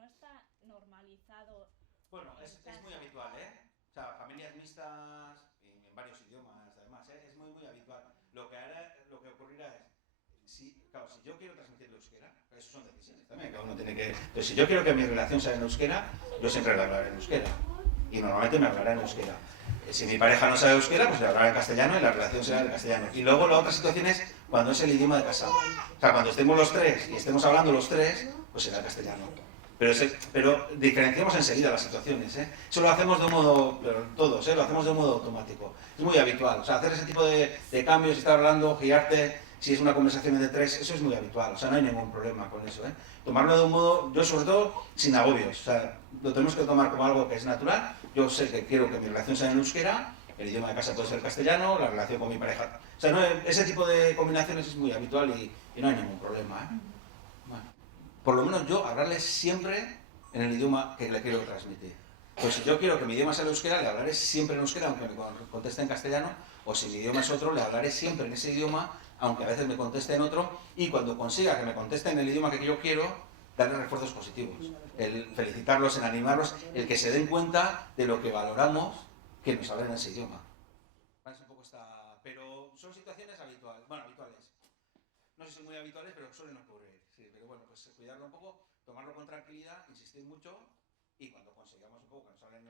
no está normalizado Bueno, en es muy casa. habitual, ¿eh? O sea, familias mixtas en varios idiomas, además, ¿eh? Es muy habitual. Lo que ocurrirá es, claro, si yo quiero transmitir el euskera, eso son decisiones también, cada uno tiene que... Pero si yo quiero que mi relación sea en euskera, yo siempre le hablaré en euskera. Y normalmente me hablará en euskera. Si mi pareja no sabe euskera, pues le hablará en castellano y la relación será en castellano. Y luego la otra situación es cuando es el idioma de casa. O sea, cuando estemos los tres y estemos hablando los tres, pues será castellano. Pero diferenciamos enseguida las situaciones, ¿eh? Eso lo hacemos de un modo, todos, ¿eh? Lo hacemos de un modo automático. Es muy habitual. O sea, hacer ese tipo de cambios, estar hablando, girarte, si es una conversación de tres, eso es muy habitual. O sea, no hay ningún problema con eso, ¿eh? Tomarlo de un modo, yo sobre todo, sin agobios. O sea, lo tenemos que tomar como algo que es natural. Yo sé que quiero que mi relación sea en euskera, el idioma de casa puede ser el castellano, la relación con mi pareja. O sea, no, ese tipo de combinaciones es muy habitual y no hay ningún problema, ¿eh? Bueno, por lo menos yo hablarles siempre en el idioma que le quiero transmitir. Pues si yo quiero que mi idioma sea el euskera, le hablaré siempre en euskera, aunque me conteste en castellano, o si mi idioma es otro, le hablaré siempre en ese idioma, aunque a veces me conteste en otro, y cuando consiga que me conteste en el idioma que yo quiero, darle refuerzos positivos. El felicitarlos, el animarlos, el que se den cuenta de lo que valoramos que nos hablen en ese idioma. Es un poco esta... Pero son situaciones habituales, bueno, habituales. No sé si son muy habituales, pero suelen ocurrir. Sí, pero bueno, pues cuidarlo un poco, tomarlo con tranquilidad, insistir mucho y cuando consigamos un poco que nos hablen